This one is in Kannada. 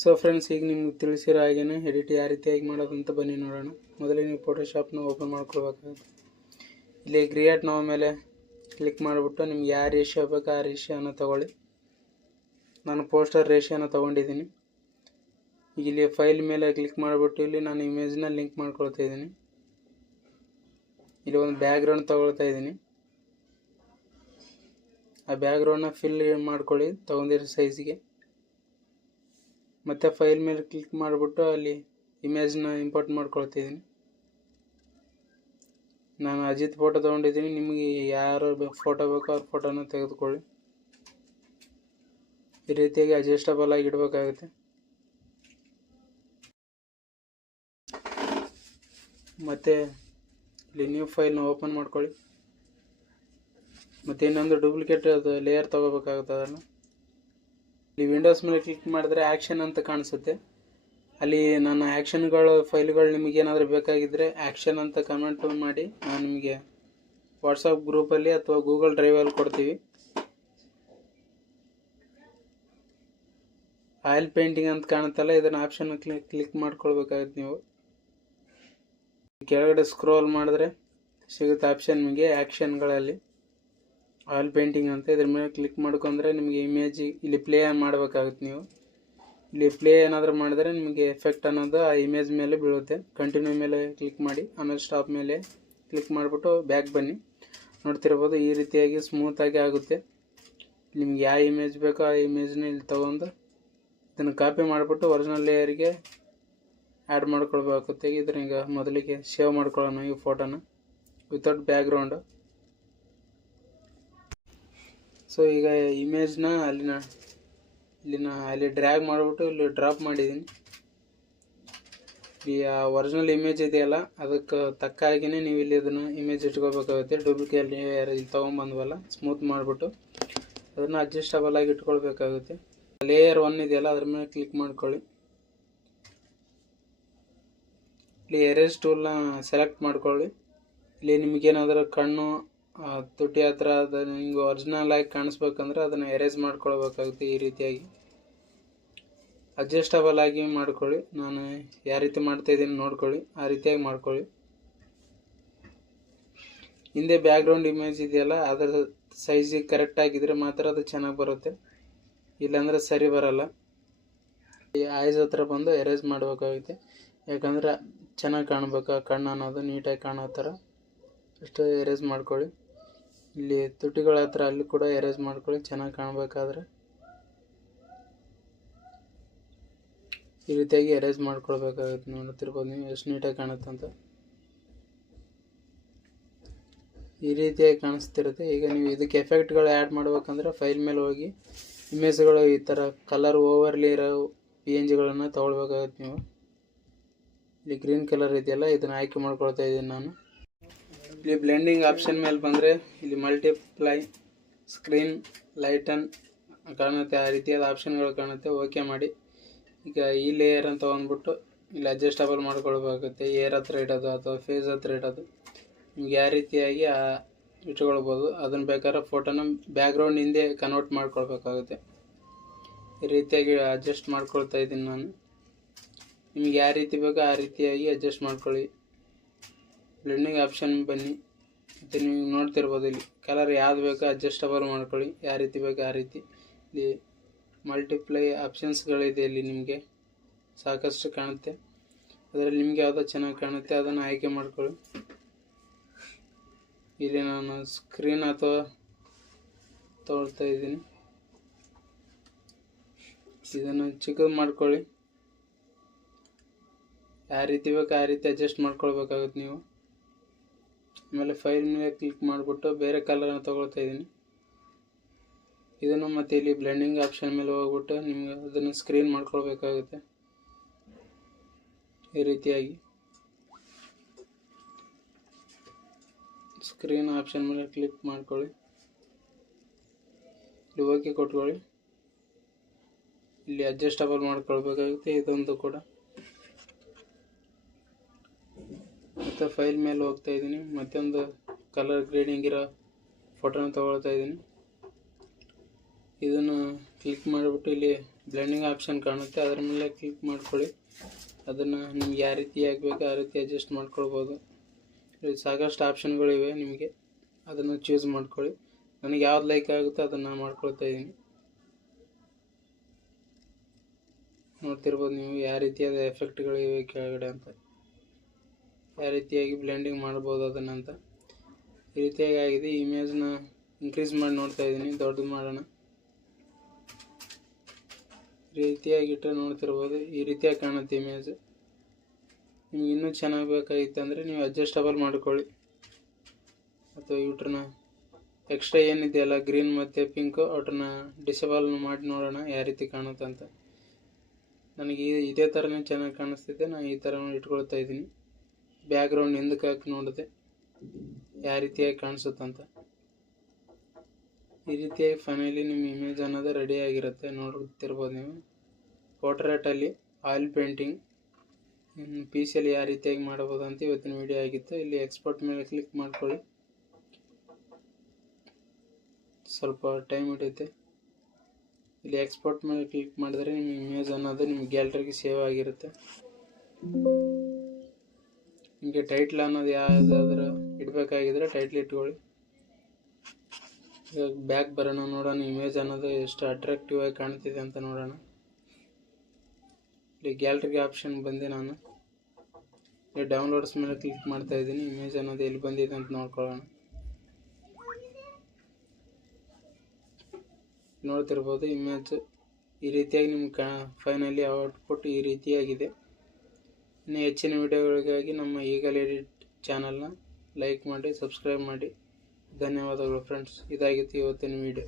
ಸೊ ಫ್ರೆಂಡ್ಸ್, ಈಗ ನಿಮ್ಗೆ ತಿಳಿಸಿರೋ ಹಾಗೇನೆ ಎಡಿಟ್ ಯಾವ ರೀತಿಯಾಗಿ ಮಾಡೋದಂತ ಬನ್ನಿ ನೋಡೋಣ. ಮೊದಲೇ ನೀವು ಫೋಟೋಶಾಪ್ನ ಓಪನ್ ಮಾಡ್ಕೊಳ್ಬೇಕಾಗುತ್ತೆ. ಇಲ್ಲಿ ಕ್ರಿಯೇಟ್ ನಾವು ಮೇಲೆ ಕ್ಲಿಕ್ ಮಾಡಿಬಿಟ್ಟು ನಿಮ್ಗೆ ಯಾವ ರೇಷಿಯೋ ಬೇಕು ಆ ರೇಷಿಯೋನ ತೊಗೊಳ್ಳಿ. ನಾನು ಪೋಸ್ಟರ್ ರೇಷಿಯೋನ ತೊಗೊಂಡಿದ್ದೀನಿ. ಈಗ ಇಲ್ಲಿ ಫೈಲ್ ಮೇಲೆ ಕ್ಲಿಕ್ ಮಾಡಿಬಿಟ್ಟು ಇಲ್ಲಿ ನಾನು ಇಮೇಜ್ನ ಲಿಂಕ್ ಮಾಡ್ಕೊಳ್ತಾ ಇದ್ದೀನಿ. ಇಲ್ಲಿ ಒಂದು ಬ್ಯಾಕ್ಗ್ರೌಂಡ್ ತೊಗೊಳ್ತಾ ಇದ್ದೀನಿ. ಆ ಬ್ಯಾಕ್ಗ್ರೌಂಡ್ನ ಫಿಲ್ ಮಾಡ್ಕೊಳ್ಳಿ ತೊಗೊಂಡಿರೋ ಸೈಜ್ಗೆ. ಮತ್ತು ಫೈಲ್ ಮೇಲೆ ಕ್ಲಿಕ್ ಮಾಡಿಬಿಟ್ಟು ಅಲ್ಲಿ ಇಮೇಜ್ನ ಇಂಪೋರ್ಟ್ ಮಾಡ್ಕೊಳ್ತಿದ್ದೀನಿ. ನಾನು ಅಜಿತ್ ಫೋಟೋ ತೊಗೊಂಡಿದ್ದೀನಿ. ನಿಮಗೆ ಯಾರು ಫೋಟೋ ಬೇಕೋ ಅವ್ರ ಫೋಟೋನ ತೆಗೆದುಕೊಳ್ಳಿ. ಈ ರೀತಿಯಾಗಿ ಅಡ್ಜಸ್ಟಬಲ್ ಆಗಿ ಇಡಬೇಕಾಗುತ್ತೆ. ಮತ್ತು ಇಲ್ಲಿ ನ್ಯೂ ಫೈಲ್ನ ಓಪನ್ ಮಾಡ್ಕೊಳ್ಳಿ. ಮತ್ತು ಇನ್ನೊಂದು ಡೂಪ್ಲಿಕೇಟ್ ಅದು ಲೇಯರ್ ತೊಗೋಬೇಕಾಗುತ್ತೆ. ಅದನ್ನು ಇಲ್ಲಿ ವಿಂಡೋಸ್ ಮೇಲೆ ಕ್ಲಿಕ್ ಮಾಡಿದ್ರೆ ಆ್ಯಕ್ಷನ್ ಅಂತ ಕಾಣಿಸುತ್ತೆ. ಅಲ್ಲಿ ನನ್ನ ಆ್ಯಕ್ಷನ್ಗಳು ಫೈಲ್ಗಳು ನಿಮಗೇನಾದರೂ ಬೇಕಾಗಿದ್ದರೆ ಆ್ಯಕ್ಷನ್ ಅಂತ ಕಮೆಂಟ್ ಮಾಡಿ ನಾನು ನಿಮಗೆ ವಾಟ್ಸಪ್ ಗ್ರೂಪಲ್ಲಿ ಅಥವಾ ಗೂಗಲ್ ಡ್ರೈವಲ್ಲಿ ಕೊಡ್ತೀವಿ. ಆಯಿಲ್ ಪೇಂಟಿಂಗ್ ಅಂತ ಕಾಣುತ್ತಲ್ಲ, ಇದನ್ನು ಆಪ್ಷನ್ ಕ್ಲಿಕ್ ಮಾಡ್ಕೊಳ್ಬೇಕಾಗುತ್ತೆ. ನೀವು ಕೆಳಗಡೆ ಸ್ಕ್ರೋಲ್ ಮಾಡಿದ್ರೆ ಸಿಗುತ್ತೆ ಆಪ್ಷನ್ ನಿಮಗೆ ಆ್ಯಕ್ಷನ್ಗಳಲ್ಲಿ ಆಯಿಲ್ ಪೇಂಟಿಂಗ್ ಅಂತ. ಇದ್ರ ಮೇಲೆ ಕ್ಲಿಕ್ ಮಾಡ್ಕೊಂಡ್ರೆ ನಿಮಗೆ ಇಮೇಜ್ ಇಲ್ಲಿ ಪ್ಲೇ ಮಾಡಬೇಕಾಗುತ್ತೆ. ನೀವು ಇಲ್ಲಿ ಪ್ಲೇ ಏನಾದರೂ ಮಾಡಿದ್ರೆ ನಿಮಗೆ ಎಫೆಕ್ಟ್ ಅನ್ನೋದು ಆ ಇಮೇಜ್ ಮೇಲೆ ಬೀಳುತ್ತೆ. ಕಂಟಿನ್ಯೂ ಮೇಲೆ ಕ್ಲಿಕ್ ಮಾಡಿ, ಆಮೇಲೆ ಸ್ಟಾಪ್ ಮೇಲೆ ಕ್ಲಿಕ್ ಮಾಡಿಬಿಟ್ಟು ಬ್ಯಾಕ್ ಬನ್ನಿ. ನೋಡ್ತಿರ್ಬೋದು ಈ ರೀತಿಯಾಗಿ ಸ್ಮೂತಾಗಿ ಆಗುತ್ತೆ. ನಿಮ್ಗೆ ಯಾವ ಇಮೇಜ್ ಬೇಕೋ ಆ ಇಮೇಜ್ನ ಇಲ್ಲಿ ತೊಗೊಂಡು ಇದನ್ನು ಕಾಪಿ ಮಾಡಿಬಿಟ್ಟು ಒರಿಜಿನಲ್ ಲೇಯರ್ಗೆ ಆ್ಯಡ್ ಮಾಡ್ಕೊಳ್ಬೇಕಾಗುತ್ತೆ. ಇದನ್ನ ಈಗ ಮೊದಲಿಗೆ ಸೇವ್ ಮಾಡ್ಕೊಳ್ಳೋಣ ಈ ಫೋಟೋನ ವಿತೌಟ್ ಬ್ಯಾಕ್ಗ್ರೌಂಡು. ಸೊ ಈಗ ಇಮೇಜ್ನ ಅಲ್ಲಿ ಡ್ರ್ಯಾಗ್ ಮಾಡಿಬಿಟ್ಟು ಇಲ್ಲಿ ಡ್ರಾಪ್ ಮಾಡಿದ್ದೀನಿ. ಈ ಒರಿಜಿನಲ್ ಇಮೇಜ್ ಇದೆಯಲ್ಲ ಅದಕ್ಕೆ ತಕ್ಕ ಹಾಗೆಯೇ ನೀವು ಇಲ್ಲಿ ಇದನ್ನು ಇಮೇಜ್ ಇಟ್ಕೋಬೇಕಾಗುತ್ತೆ. ಡೂಪ್ಲಿಕೇಟ್ ಲೇಯರ್ ಇಲ್ಲಿ ತೊಗೊಂಬಂದ್ವಲ್ಲ ಸ್ಮೂತ್ ಮಾಡಿಬಿಟ್ಟು ಅದನ್ನು ಅಡ್ಜಸ್ಟಬಲ್ ಆಗಿ ಇಟ್ಕೊಳ್ಬೇಕಾಗುತ್ತೆ. ಲೇಯರ್ 1 ಇದೆಯಲ್ಲ ಅದ್ರ ಮೇಲೆ ಕ್ಲಿಕ್ ಮಾಡ್ಕೊಳ್ಳಿ. ಇಲ್ಲಿ ಎರೇಸ್ ಟೂಲ್ನ ಸೆಲೆಕ್ಟ್ ಮಾಡ್ಕೊಳ್ಳಿ. ಇಲ್ಲಿ ನಿಮಗೇನಾದರೂ ಕಣ್ಣು ತುಟಿ ಹತ್ರ ಅದನ್ನು ಹಿಂಗೆ ಒರಿಜಿನಲ್ ಆಗಿ ಕಾಣಿಸ್ಬೇಕಂದ್ರೆ ಅದನ್ನು ಎರೇಸ್ ಮಾಡ್ಕೊಳ್ಬೇಕಾಗುತ್ತೆ. ಈ ರೀತಿಯಾಗಿ ಅಡ್ಜಸ್ಟಬಲ್ ಆಗಿ ಮಾಡ್ಕೊಳ್ಳಿ. ನಾನು ಯಾವ ರೀತಿ ಮಾಡ್ತಾಯಿದ್ದೀನಿ ನೋಡ್ಕೊಳ್ಳಿ, ಆ ರೀತಿಯಾಗಿ ಮಾಡ್ಕೊಳ್ಳಿ. ಹಿಂದೆ ಬ್ಯಾಕ್ಗ್ರೌಂಡ್ ಇಮೇಜ್ ಇದೆಯಲ್ಲ ಅದರ ಸೈಜಿಗೆ ಕರೆಕ್ಟ್ ಆಗಿದ್ರೆ ಮಾತ್ರ ಅದು ಚೆನ್ನಾಗಿ ಬರುತ್ತೆ, ಇಲ್ಲಾಂದರೆ ಸರಿ ಬರಲ್ಲ. ಈ ಐಸ್ ಹತ್ರ ಬಂದು ಎರೇಸ್ ಮಾಡಬೇಕಾಗುತ್ತೆ. ಯಾಕಂದರೆ ಚೆನ್ನಾಗಿ ಕಾಣಬೇಕು, ಕಣ್ಣು ಅನ್ನೋದು ನೀಟಾಗಿ ಕಾಣೋ ಥರ ಅಷ್ಟು ಎರೇಸ್ ಮಾಡ್ಕೊಳ್ಳಿ. ಇಲ್ಲಿ ತುಟಿಗಳ ಹತ್ರ ಅಲ್ಲಿ ಕೂಡ ಎರೇಸ್ ಮಾಡ್ಕೊಳ್ಳಿ ಚೆನ್ನಾಗಿ ಕಾಣಬೇಕಾದ್ರೆ. ಈ ರೀತಿಯಾಗಿ ಎರೇಸ್ ಮಾಡ್ಕೊಳ್ಬೇಕಾಗುತ್ತೆ. ನೋಡ್ತಿರ್ಬೋದು ನೀವು ಎಷ್ಟು ನೀಟಾಗಿ ಕಾಣುತ್ತೆ ಅಂತ. ಈ ರೀತಿಯಾಗಿ ಕಾಣಿಸ್ತಿರುತ್ತೆ. ಈಗ ನೀವು ಇದಕ್ಕೆ ಎಫೆಕ್ಟ್ಗಳು ಆ್ಯಡ್ ಮಾಡ್ಬೇಕಂದ್ರೆ ಫೈಲ್ ಮೇಲೆ ಹೋಗಿ ಇಮೇಜ್ಗಳು ಈ ಥರ ಕಲರ್ ಓವರ್ಲಿ ಇರೋ PNGಗಳನ್ನು ತೊಗೊಳ್ಬೇಕಾಗುತ್ತೆ. ನೀವು ಇಲ್ಲಿ ಗ್ರೀನ್ ಕಲರ್ ಇದೆಯಲ್ಲ ಇದನ್ನು ಆಯ್ಕೆ ಮಾಡ್ಕೊಳ್ತಾ ಇದ್ದೀನಿ ನಾನು. ಇಲ್ಲಿ ಬ್ಲೆಂಡಿಂಗ್ ಆಪ್ಷನ್ ಮೇಲೆ ಬಂದರೆ ಇಲ್ಲಿ ಮಲ್ಟಿಪ್ಲೈ, ಸ್ಕ್ರೀನ್, ಲೈಟನ್ ಕಾಣುತ್ತೆ. ಆ ರೀತಿಯಾದ ಆಪ್ಷನ್ಗಳು ಕಾಣುತ್ತೆ. ಓಕೆ ಮಾಡಿ. ಈಗ ಈ ಲೇಯರ್ ಅಂತ ತೊಗೊಂಡ್ಬಿಟ್ಟು ಇಲ್ಲಿ ಅಡ್ಜಸ್ಟಬಲ್ ಮಾಡ್ಕೊಳ್ಬೇಕಾಗುತ್ತೆ. ಏರ್ ಹತ್ರ ಇಡೋದು ಅಥವಾ ಫೇಸ್ ಹತ್ರ ಇಡೋದು ನಿಮ್ಗೆ ಯಾವ ರೀತಿಯಾಗಿ ಇಟ್ಕೊಳ್ಬೋದು. ಅದನ್ನು ಬೇಕಾದ್ರೆ ಫೋಟೋನ ಬ್ಯಾಕ್ಗ್ರೌಂಡ್ ಹಿಂದೆ ಕನ್ವರ್ಟ್ ಮಾಡ್ಕೊಳ್ಬೇಕಾಗುತ್ತೆ. ಈ ರೀತಿಯಾಗಿ ಅಡ್ಜಸ್ಟ್ ಮಾಡ್ಕೊಳ್ತಾ ಇದ್ದೀನಿ ನಾನು. ನಿಮ್ಗೆ ಯಾವ ರೀತಿ ಬೇಕೋ ಆ ರೀತಿಯಾಗಿ ಅಡ್ಜಸ್ಟ್ ಮಾಡ್ಕೊಳ್ಳಿ. ಬ್ಲೆಂಡಿಂಗ್ ಆಪ್ಷನ್ ಬನ್ನಿ. ಮತ್ತು ನೀವು ನೋಡ್ತಿರ್ಬೋದು ಇಲ್ಲಿ ಕಲರ್ ಯಾವ್ದು ಬೇಕೋ ಅಡ್ಜಸ್ಟಬಲ್ ಮಾಡ್ಕೊಳ್ಳಿ, ಯಾವ ರೀತಿ ಬೇಕೋ ಆ ರೀತಿ. ಇಲ್ಲಿ ಮಲ್ಟಿಪ್ಲೈ ಆಪ್ಷನ್ಸ್ಗಳಿದೆ. ಇಲ್ಲಿ ನಿಮಗೆ ಸಾಕಷ್ಟು ಕಾಣುತ್ತೆ. ಅದರಲ್ಲಿ ನಿಮಗೆ ಯಾವುದೋ ಚೆನ್ನಾಗಿ ಕಾಣುತ್ತೆ ಅದನ್ನು ಆಯ್ಕೆ ಮಾಡ್ಕೊಳ್ಳಿ. ಇಲ್ಲಿ ನಾನು ಸ್ಕ್ರೀನ್ ಅಥವಾ ತೊಗೊಳ್ತಾ ಇದ್ದೀನಿ. ಇದನ್ನು ಚಿಕ್ಕದು ಮಾಡ್ಕೊಳ್ಳಿ. ಯಾವ ರೀತಿ ಬೇಕೋ ಆ ರೀತಿ ಅಡ್ಜಸ್ಟ್ ಮಾಡ್ಕೊಳ್ಬೇಕಾಗುತ್ತೆ ನೀವು. ಆಮೇಲೆ ಫೈಲ್ ಮೇಲೆ ಕ್ಲಿಕ್ ಮಾಡಿಬಿಟ್ಟು ಬೇರೆ ಕಲರ್ನ ತೊಗೊಳ್ತಾ ಇದ್ದೀನಿ. ಇದನ್ನು ಮತ್ತು ಇಲ್ಲಿ ಬ್ಲೆಂಡಿಂಗ್ ಆಪ್ಷನ್ ಮೇಲೆ ಹೋಗ್ಬಿಟ್ಟು ನಿಮ್ಗೆ ಅದನ್ನು ಸ್ಕ್ರೀನ್ ಮಾಡ್ಕೊಳ್ಬೇಕಾಗುತ್ತೆ. ಈ ರೀತಿಯಾಗಿ ಸ್ಕ್ರೀನ್ ಆಪ್ಷನ್ ಮೇಲೆ ಕ್ಲಿಕ್ ಮಾಡ್ಕೊಳ್ಳಿ. ಇಲ್ಲಿ ಓಕೆ ಕೊಟ್ಕೊಳ್ಳಿ. ಇಲ್ಲಿ ಅಡ್ಜಸ್ಟಬಲ್ ಮಾಡ್ಕೊಳ್ಬೇಕಾಗುತ್ತೆ ಇದೊಂದು ಕೂಡ. ಮತ್ತು ಫೈಲ್ ಮೇಲೆ ಹೋಗ್ತಾ ಇದ್ದೀನಿ. ಮತ್ತೊಂದು ಕಲರ್ ಗ್ರೇಡಿಂಗ್ ಇರೋ ಫೋಟೋನ ತೊಗೊಳ್ತಾ ಇದ್ದೀನಿ. ಇದನ್ನು ಕ್ಲಿಕ್ ಮಾಡಿಬಿಟ್ಟು ಇಲ್ಲಿ ಬ್ಲೆಂಡಿಂಗ್ ಆಪ್ಷನ್ ಕಾಣುತ್ತೆ, ಅದರ ಮೇಲೆ ಕ್ಲಿಕ್ ಮಾಡ್ಕೊಳ್ಳಿ. ಅದನ್ನು ನಿಮ್ಗೆ ಯಾವ ರೀತಿ ಆಗಬೇಕು ಆ ರೀತಿ ಅಡ್ಜಸ್ಟ್ ಮಾಡ್ಕೊಳ್ಬೋದು. ಇಲ್ಲಿ ಸಾಕಷ್ಟು ಆಪ್ಷನ್ಗಳಿವೆ, ನಿಮಗೆ ಅದನ್ನು ಚೂಸ್ ಮಾಡ್ಕೊಳ್ಳಿ. ನನಗೆ ಯಾವ್ದು ಲೈಕ್ ಆಗುತ್ತೋ ಅದನ್ನು ಮಾಡ್ಕೊಳ್ತಾ ಇದ್ದೀನಿ. ನೋಡ್ತಿರ್ಬೋದು ನೀವು ಯಾವ ರೀತಿಯಾದ ಎಫೆಕ್ಟ್ಗಳಿವೆ ಕೆಳಗಡೆ ಅಂತ, ಯಾವ ರೀತಿಯಾಗಿ ಬ್ಲೆಂಡಿಂಗ್ ಮಾಡ್ಬೋದು ಅದನ್ನಂತ. ಈ ರೀತಿಯಾಗಿ ಆಗಿದೆ. ಈ ಇಮೇಜ್ನ ಇನ್ಕ್ರೀಸ್ ಮಾಡಿ ನೋಡ್ತಾ ಇದ್ದೀನಿ, ದೊಡ್ಡದು ಮಾಡೋಣ. ಈ ರೀತಿಯಾಗಿಟ್ಟು ನೋಡ್ತಿರ್ಬೋದು, ಈ ರೀತಿಯಾಗಿ ಕಾಣುತ್ತೆ ಇಮೇಜ್. ನಿಮ್ಗೆ ಇನ್ನೂ ಚೆನ್ನಾಗಿ ಬೇಕಾಗಿತ್ತಂದರೆ ನೀವು ಅಡ್ಜಸ್ಟಬಲ್ ಮಾಡ್ಕೊಳ್ಳಿ, ಅಥವಾ ಇವ್ರನ್ನ ಎಕ್ಸ್ಟ್ರಾ ಏನಿದೆಯಲ್ಲ ಗ್ರೀನ್ ಮತ್ತು ಪಿಂಕು ಅವ್ರನ್ನ ಡಿಸೇಬಲ್ ಮಾಡಿ ನೋಡೋಣ ಯಾವ ರೀತಿ ಕಾಣುತ್ತೆ ಅಂತ. ನನಗೆ ಇದೇ ಥರನೇ ಚೆನ್ನಾಗಿ ಕಾಣಿಸ್ತಿದೆ, ನಾನು ಈ ಥರ ಇಟ್ಕೊಳ್ತಾ ಇದ್ದೀನಿ. ಬ್ಯಾಕ್ಗ್ರೌಂಡ್ ಹಿಂದಕ್ಕೆ ಹಾಕಿ ನೋಡಿದೆ ಯಾವ ರೀತಿಯಾಗಿ ಕಾಣಿಸುತ್ತಂತ. ಈ ರೀತಿಯಾಗಿ ಫೈನಲಿ ನಿಮ್ಮ ಇಮೇಜ್ ಅನ್ನೋದು ರೆಡಿ ಆಗಿರುತ್ತೆ. ನೋಡ್ತಿರ್ಬೋದು ನೀವು. ಪೋರ್ಟ್ರೇಟಲ್ಲಿ ಆಯಿಲ್ ಪೇಂಟಿಂಗ್ ಪಿ ಸಿಯಲ್ಲಿ ಯಾವ ರೀತಿಯಾಗಿ ಮಾಡಬಹುದು ಅಂತ ಇವತ್ತಿನ ವಿಡಿಯೋ ಆಗಿತ್ತು. ಇಲ್ಲಿ ಎಕ್ಸ್ಪೋರ್ಟ್ ಮೇಲೆ ಕ್ಲಿಕ್ ಮಾಡ್ಕೊಳ್ಳಿ, ಸ್ವಲ್ಪ ಟೈಮ್ ಹಿಡಿಯುತ್ತೆ. ಇಲ್ಲಿ ಎಕ್ಸ್ಪೋರ್ಟ್ ಮೇಲೆ ಕ್ಲಿಕ್ ಮಾಡಿದ್ರೆ ನಿಮ್ಮ ಇಮೇಜ್ ಅನ್ನೋದು ನಿಮ್ಮ ಗ್ಯಾಲರಿಗೆ ಸೇವ್ ಆಗಿರುತ್ತೆ. ನಿಮಗೆ ಟೈಟ್ಲ್ ಅನ್ನೋದು ಯಾವುದಾದ್ರೂ ಇಡಬೇಕಾಗಿದ್ರೆ ಟೈಟ್ಲ್ ಇಟ್ಕೊಳ್ಳಿ. ಇವಾಗ ಬ್ಯಾಕ್ ಬರೋಣ, ನೋಡೋಣ ಇಮೇಜ್ ಅನ್ನೋದು ಎಷ್ಟು ಅಟ್ರಾಕ್ಟಿವ್ ಆಗಿ ಕಾಣ್ತಿದೆ ಅಂತ ನೋಡೋಣ. ಇಲ್ಲಿ ಗ್ಯಾಲರಿಗೆ ಆಪ್ಷನ್ ಬಂದೆ, ನಾನು ಇಲ್ಲಿ ಡೌನ್ಲೋಡ್ಸ್ ಮೇಲೆ ಕ್ಲಿಕ್ ಮಾಡ್ತಾ ಇದ್ದೀನಿ. ಇಮೇಜ್ ಅನ್ನೋದು ಎಲ್ಲಿ ಬಂದಿದೆ ಅಂತ ನೋಡ್ಕೊಳ್ಳೋಣ. ನೋಡ್ತಿರ್ಬೋದು ಇಮೇಜ್ ಈ ರೀತಿಯಾಗಿ ನಿಮ್ಗೆ ಫೈನಲಿ ಔಟ್ಪುಟ್ ಈ ರೀತಿಯಾಗಿದೆ. ಇನ್ನು ಹೆಚ್ಚಿನ ವಿಡಿಯೋಗಳಿಗಾಗಿ ನಮ್ಮ ಈಗಲ್ ಎಡಿಟ್ ಚಾನಲ್ನ ಲೈಕ್ ಮಾಡಿ, ಸಬ್ಸ್ಕ್ರೈಬ್ ಮಾಡಿ. ಧನ್ಯವಾದಗಳು ಫ್ರೆಂಡ್ಸ್. ಇದಾಗಿತ್ತು ಇವತ್ತಿನ ವಿಡಿಯೋ.